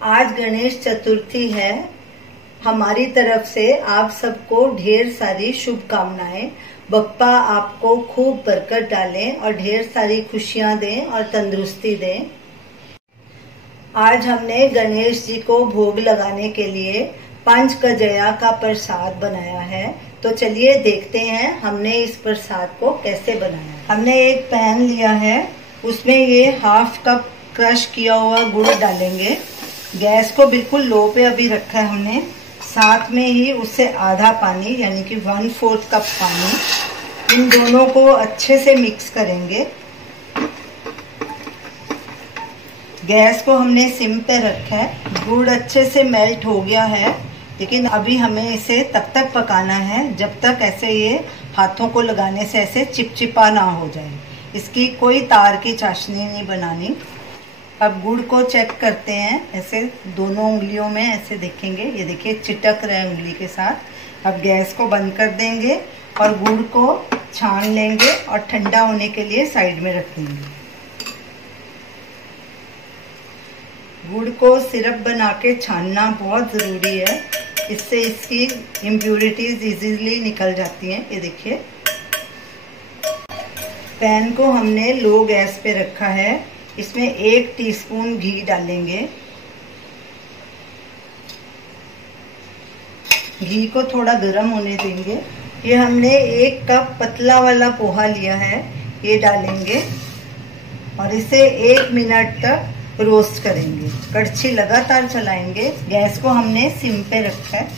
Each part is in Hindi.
आज गणेश चतुर्थी है। हमारी तरफ से आप सबको ढेर सारी शुभकामनाएं। बप्पा आपको खूब बरकत डालें और ढेर सारी खुशियां दें और तंदुरुस्ती दें। आज हमने गणेश जी को भोग लगाने के लिए पंचकजया का प्रसाद बनाया है। तो चलिए देखते हैं हमने इस प्रसाद को कैसे बनाया। हमने एक पैन लिया है, उसमें ये हाफ कप क्रश किया हुआ गुड़ डालेंगे। गैस को बिल्कुल लो पे अभी रखा है हमने। साथ में ही उससे आधा पानी यानी कि 1/4 कप पानी, इन दोनों को अच्छे से मिक्स करेंगे। गैस को हमने सिम पे रखा है। गुड़ अच्छे से मेल्ट हो गया है, लेकिन अभी हमें इसे तब तक पकाना है जब तक ऐसे ये हाथों को लगाने से ऐसे चिपचिपा ना हो जाए। इसकी कोई तार की चाशनी नहीं बनानी। अब गुड़ को चेक करते हैं, ऐसे दोनों उंगलियों में ऐसे देखेंगे, ये देखिए चिटक रहा है उंगली के साथ। अब गैस को बंद कर देंगे और गुड़ को छान लेंगे और ठंडा होने के लिए साइड में रख देंगे। गुड़ को सिरप बना के छानना बहुत ज़रूरी है, इससे इसकी इम्प्यूरिटीज इजीली निकल जाती हैं। ये देखिए, पैन को हमने लो गैस पे रखा है। इसमें 1 टीस्पून घी डालेंगे। घी को थोड़ा गर्म होने देंगे। ये हमने 1 कप पतला वाला पोहा लिया है, ये डालेंगे और इसे 1 मिनट तक रोस्ट करेंगे। कड़छी लगातार चलाएंगे। गैस को हमने सिम पे रखा है।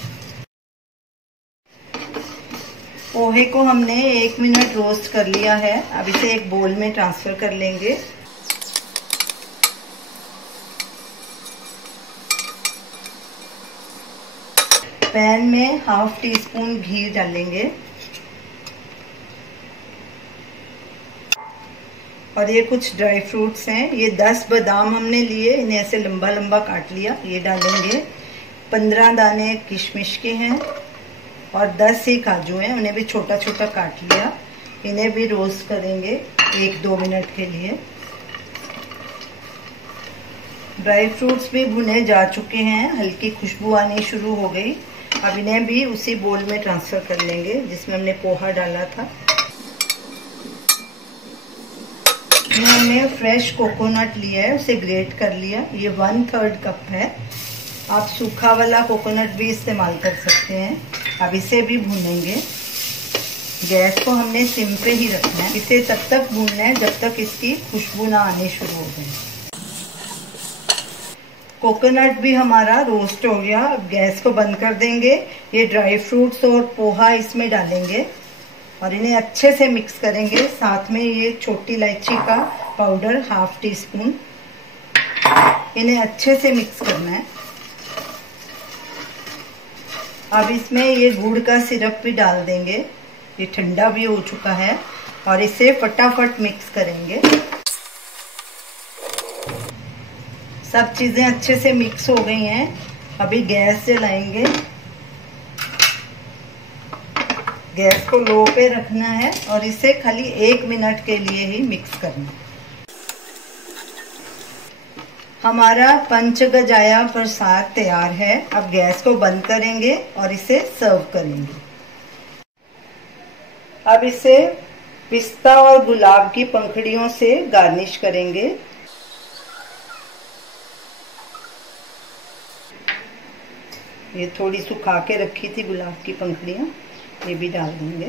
पोहे को हमने 1 मिनट रोस्ट कर लिया है। अब इसे एक बोल में ट्रांसफर कर लेंगे। पैन में 1/2 टीस्पून घी डालेंगे और ये कुछ ड्राई फ्रूट्स हैं। ये 10 बादाम हमने लिए, इन्हें ऐसे लंबा लंबा काट लिया, ये डालेंगे। 15 दाने किशमिश के हैं और 10 ही काजू हैं, उन्हें भी छोटा छोटा काट लिया। इन्हें भी रोस्ट करेंगे 1-2 मिनट के लिए। ड्राई फ्रूट्स भी भुने जा चुके हैं, हल्की खुशबू आनी शुरू हो गई। अब इन्हें भी उसी बोल में ट्रांसफर कर लेंगे जिसमें हमने पोहा डाला था। हमने फ्रेश कोकोनट लिया है, उसे ग्रेट कर लिया। ये 1/3 कप है। आप सूखा वाला कोकोनट भी इस्तेमाल कर सकते हैं। अब इसे भी भूनेंगे। गैस को हमने सिम पे ही रखना है। इसे तब तक भूनना है जब तक इसकी खुशबू ना आनी शुरू हो जाए। कोकोनट भी हमारा रोस्ट हो गया। अब गैस को बंद कर देंगे। ये ड्राई फ्रूट्स और पोहा इसमें डालेंगे और इन्हें अच्छे से मिक्स करेंगे। साथ में ये छोटी इलायची का पाउडर 1/2 टीस्पून, इन्हें अच्छे से मिक्स करना है। अब इसमें ये गुड़ का सिरप भी डाल देंगे। ये ठंडा भी हो चुका है और इसे फटाफट मिक्स करेंगे। सब चीजें अच्छे से मिक्स हो गई हैं। अभी गैस जलाएंगे। गैस को लो पे रखना है और इसे खाली 1 मिनट के लिए ही मिक्स करना है। हमारा पंचकजाया प्रसाद तैयार है। अब गैस को बंद करेंगे और इसे सर्व करेंगे। अब इसे पिस्ता और गुलाब की पंखुड़ियों से गार्निश करेंगे। ये थोड़ी सुखा के रखी थी गुलाब की पंखुड़ियाँ, ये भी डाल देंगे।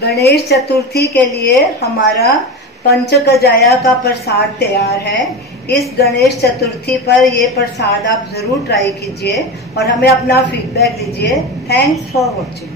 गणेश चतुर्थी के लिए हमारा पंचकजाया का प्रसाद तैयार है। इस गणेश चतुर्थी पर ये प्रसाद आप जरूर ट्राई कीजिए और हमें अपना फीडबैक दीजिए। Thanks for watching.